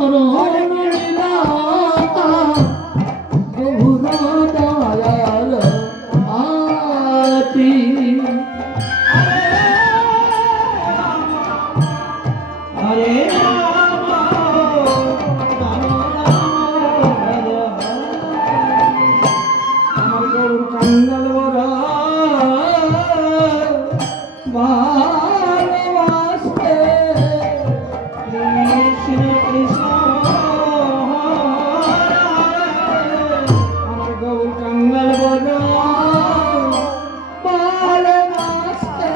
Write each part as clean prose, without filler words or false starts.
শরণ লীলা গৌর দয়াল আতি হরে রাম রাম রাম আমার গৌর কাঙ্গাল বরা ভালোবাসতে কৃষ্ণ কৃষ্ণ আমার গৌর কাঙ্গাল বরা ভালোবাসতে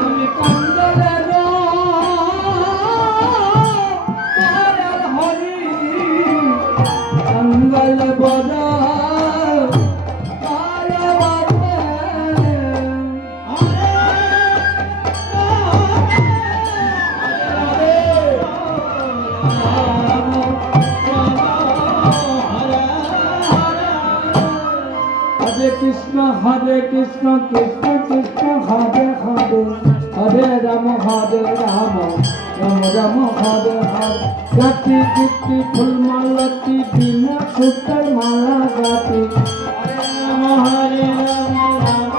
আমি কাঙ্গালের হরি কাঙ্গাল Bora Hare Krishna Krishna Krishna Hare Hare Hare Rama Hare Rama Rama Rama Hare Hare Gati Giti Phul Malati Bina Sukar Mala Gati Hare Rama Hare Rama